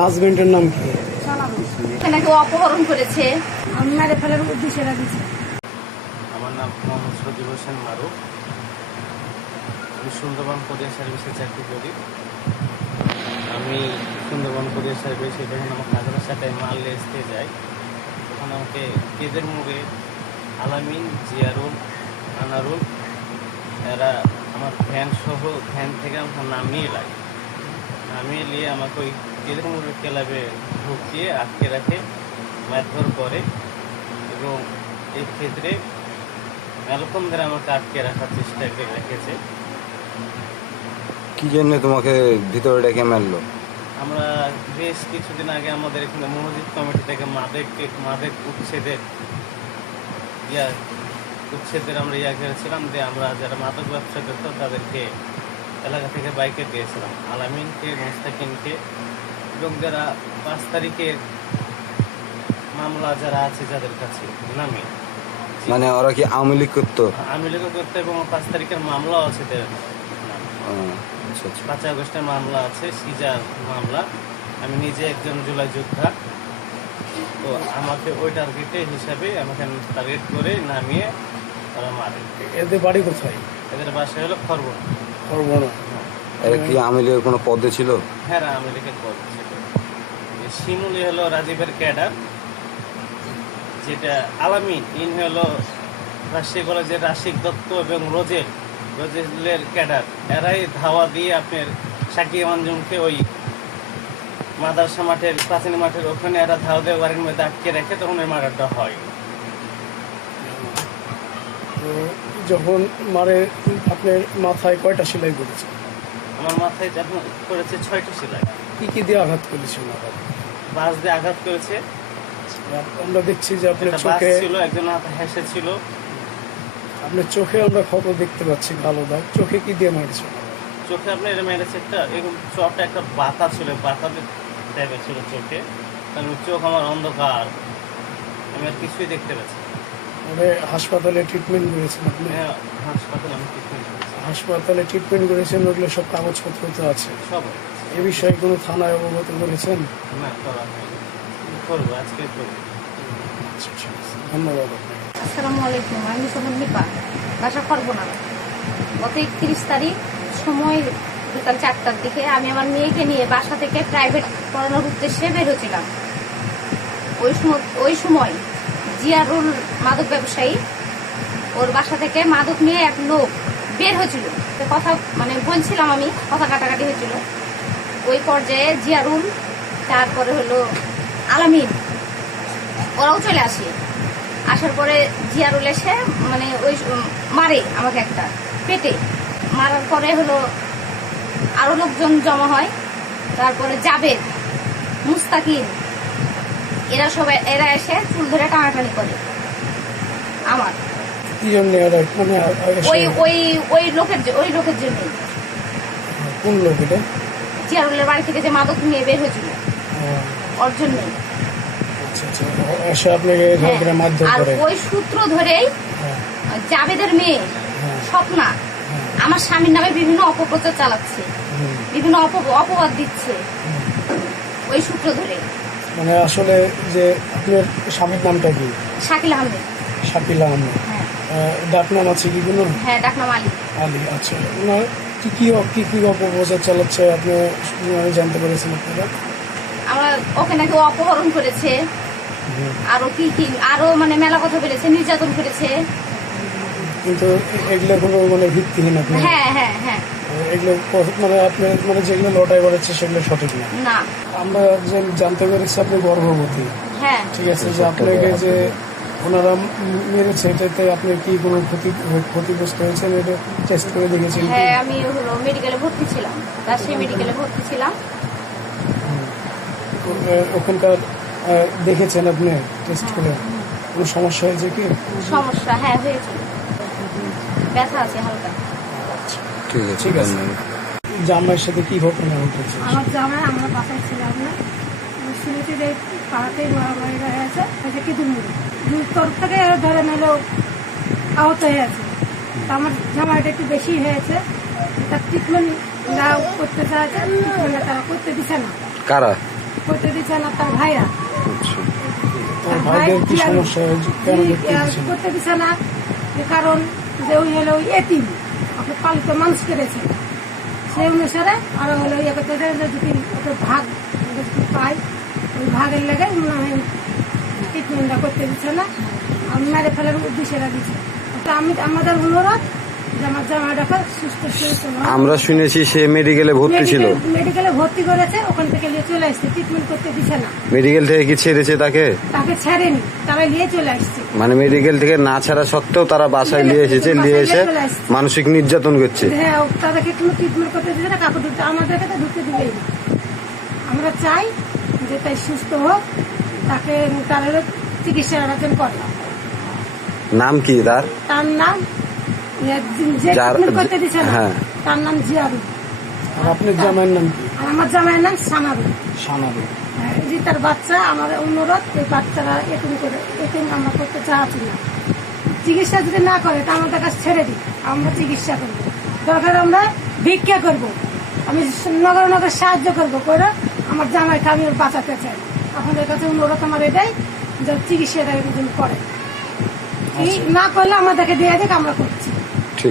হাজবেন্ডের নাম কি? নাকি অপহরণ করেছে, মেরে ফেলার উদ্দেশ্যে রাখছে। আমার নাম মোহাম্মদ সজিব হোসেন মারুফ। আমি সুন্দরবন কোরিয়ার সার্ভিসে চাকরি করি। আমি সুন্দরবন কোরিয়ার সার্ভিসে যখন আমাকে আগ্রা শাখায় মাল লেসতে যাই, তখন আমাকে কেদের মোড়ে আলামিন, জিয়ারুল, আনারুল এরা আমার ভ্যান থেকে আমাকে নামিয়ে লাগে। নামিয়ে নিয়ে আমাকে ওই কেদের মোড়ের ক্লাবে ঢুকিয়ে আটকে রাখে, মারধর করে এবং এই ক্ষেত্রে এরকম ধরে আমাকে আটকে রাখার চেষ্টা করে রেখেছে। কি জন্য তোমাকে ভিতরে ডেকে মারলো? আমরা বেশ কিছুদিন আগে আমাদের এখানে মসজিদ কমিটি থেকে মাদক উচ্ছেদের আমরা করেছিলাম যে আমরা যারা মাদক ব্যবসা করতো তাদেরকে এলাকা থেকে বাইকে দিয়েছিলাম, আলামিনকে, মোস্তাকিনকে এবং যারা 5 তারিখের মামলা যারা আছে যাদের কাছে নামে, মানে ওরা কি আওয়ামী লীগ করতো? আওয়ামী লীগও করতো এবং 5 তারিখের মামলাও আছে। 5 আগস্টের মামলা আছে, সিজার মামলা। আমি নিজে একজন জুলাই যোদ্ধা, তো আমাকে ওই টার্গেটে হিসাবে আমাকে টার্গেট করে নামিয়ে তারা মারে। এদের বাড়ি কোথায়? এদের বাসা হলো খরবনা। এরা কি আওয়ামী লীগের কোনো পদে ছিল? হ্যাঁ, আওয়ামী লীগের পদ ছিল। শিমুলি হলো রাজীবের ক্যাডার, যেটা আলামিন ইন হলো রাজশাহী কলেজের রাশিক দত্ত এবং রোজেলের ক্যাডার। এরাই ধাওয়া দিয়ে আপনার সাকিব আঞ্জুমকে ওই মাদ্রাসা মাঠের প্রাচীন মাঠের ওখানে এরা ধাওয়া দিয়ে বাড়ির মধ্যে আটকে রেখে তখন ওই মার্ডারটা হয়। যখন মারে আপনার মাথায় কয়টা সেলাই করেছে? আমার মাথায় যখন করেছে 6টা সেলাই। কি কি দিয়ে আঘাত করেছে? বাস দিয়ে আঘাত করেছে। আমরা দেখছি যে আপনার বাস চোখে ছিল, একজন হেসে ছিল। আপনার চোখে আমরা ক্ষত দেখতে পাচ্ছি, কালো দাগ। চোখে কি দিয়ে মারছে? চোখে আপনার এটা মেরেছে একটা এরকম চোখটা একটা বাতা ছিল, বাতা টাইপের ছিল চোখে। কারণ চোখ আমার অন্ধকার, আমি আর কিছুই দেখতে পাচ্ছি। মানে হাসপাতালে ট্রিটমেন্ট করেছেন আপনি? হ্যাঁ, হাসপাতালে আমি ট্রিটমেন্ট করেছি। হাসপাতালে ট্রিটমেন্ট করেছেন, ওগুলো সব কাগজপত্র তো আছে? সব। এ বিষয়ে কোনো থানায় অবগত করেছেন? না, করা হয়নি। করবো, আজকে করবো। আচ্ছা, ঠিক আছে, ধন্যবাদ আপনাকে। আসসালামু আলাইকুম, আমি সমন্বিপা, বাসা খরবনা। গত 31 তারিখ সময় বিকাল 4টার দিকে আমি আমার মেয়েকে নিয়ে বাসা থেকে প্রাইভেট পড়ানোর উদ্দেশ্যে বের হয়েছিলাম। ওই সময় জিয়ারুল মাদক ব্যবসায়ী, ওর বাসা থেকে মাদক নিয়ে এক লোক বের হয়েছিল। কথা বলছিলাম, আমি কথা কাটাকাটি হয়েছিল। ওই পর্যায়ে জিয়ারুল, তারপরে হলো আলামিন, ওরাও চলে আসে। আসার পরে জিয়ারুল এসে ওই মারে আমাকে একটা পেটে। মারার পরে হলো আরো লোকজন জমা হয়। তারপরে জাবেদ, মুস্তাকিন, এরা এসে চুল ধরে টানাটানি করে আমার। কি জন্য? ওই লোকের জন্য। কোন লোক এটা? জিয়ারুলের বাড়ি থেকে যে মাদক নিয়ে বের হয়েছিল, ওর জন্যই। আচ্ছা, আপনাকে মারধর আর করে? ওই সূত্র ধরেই জাবেদের মেয়ে স্বপ্না আমার স্বামীর নামে বিভিন্ন অপপ্রচার চালাচ্ছে, বিভিন্ন অপবাদ দিচ্ছে, ওই সূত্র ধরে। মানে আসলে যে আপনার স্বামীর নামটা কি? শাকিল আহমেদ। শাকিল আহমেদ। ডাক নাম আছে কি কোনো? হ্যাঁ, ডাক নাম আলী। আলী। আচ্ছা, ওনার কি অপপ্রচার চালাচ্ছে আপনি জানতে পেরেছেন আপনারা? আমরা ওকে নাকি অপহরণ করেছে, আরো কি আরো মেলা কথা বলেছে, নির্যাতন করেছে। কিন্তু এগুলো কোনো ভিত্তিহীন? আপনি হ্যাঁ এগুলো আপনার যেগুলো লটাই বেড়াচ্ছে সেগুলো সঠিক না। আমরা জানতে পেরেছি আপনি গর্ভবতী। হ্যাঁ, ঠিক আছে, যে আপনাকে যে ওনারা মেরেছে এটাতে আপনার কি কোনো ক্ষতিগ্রস্ত হয়েছেন? এটা টেস্ট করে দেখেছেন? হ্যাঁ, আমি হলো মেডিকেলে ভর্তি ছিলাম, রাজশাহী মেডিকেলে ভর্তি ছিলাম। ওখানকার দেখেছেন আপনি টেস্ট করে? কোনো সমস্যা হয়েছে কি? সমস্যা হয়েছিল, ব্যথা আছে হালকা। ঠিক আছে। জামাইয়ের সাথে কি ঘটনা ঘটেছে? আমার জামাই, আমরা বাসায় ছিলাম না, শুনেছি যে পাড়াতেই মারামারিটা হয়েছে, কি দুই তরফ থেকে ধরে নিলেও আহত হয়েছে। আমার জামাইটা একটু বেশি হয়েছে, তার ট্রিটমেন্ট না করতে চাইছে, ট্রিটমেন্টটা তারা করতে দিচ্ছে না। কারা? করতে দিচ্ছে না তার ভাইরা। আচ্ছা। তার ভাইদের কি সমস্যা হয়েছে, কেন করতে দিচ্ছে না? করতে দিচ্ছে না যে কারণ যে ওই হলো ওই এতিম ওকে পালিত মানুষ করেছে, সেই অনুসারে আরো হলো ইয়ে করতে চাই যে যদি ওকে ভাগ যদি পাই ওই ভাগের লেগে মনে হয় ট্রিটমেন্টটা করতে দিচ্ছে না, আমি মেরে ফেলার উদ্দেশ্যে দিচ্ছে। তো আমি আমাদের অনুরোধ যে আমার জামাইটাকে সুস্থ আমরা শুনেছি সে মেডিকেলে ভর্তি ছিল, মেডিকেলে ভর্তি করেছে, ওখান থেকে নিয়ে চলে আসছে, ট্রিটমেন্ট করতে দিচ্ছে না। মেডিকেল থেকে কি ছেড়েছে তাকে? তাকে ছাড়েনি, তারা নিয়ে চলে আসছে। মানে মেডিকেল থেকে না ছাড়া সত্ত্বেও তারা বাসায় নিয়ে এসেছে, নিয়ে এসে মানসিক নির্যাতন করছে। হ্যাঁ, তাদেরকে কোনো ট্রিটমেন্ট করতে দিচ্ছে না, কাপড় ধুতে আমাদেরকে তো ধুতে দিবেই না। আমরা চাই যে তাই সুস্থ হোক, তাকে তার চিকিৎসার আয়োজন করলাম। নাম কি তার? তার নাম যে ট্রিটমেন্ট করতে দিচ্ছে না, হ্যাঁ। তার নাম জিয়ারুল। আর আপনার জামাইয়ের নাম কি? আর আমার জামাইয়ের নাম সানারুল। সানারুল। এই যে তার বাচ্চা, আমার অনুরোধ এই বাচ্চারা এতিম আমরা করতে চাচ্ছি না। চিকিৎসা যদি না করে তা আমাদের কাছে ছেড়ে দিই, আমরা চিকিৎসা করবো, দরকার আমরা ভিক্ষা করব, আমি নগর নগর সাহায্য করবো করে আমার জামাইকে আমি বাঁচাতে চাই। আপনাদের কাছে অনুরোধ আমার এটাই যে চিকিৎসাটা করে, না করলে আমাদেরকে দিয়ে দিক, আমরা করছি।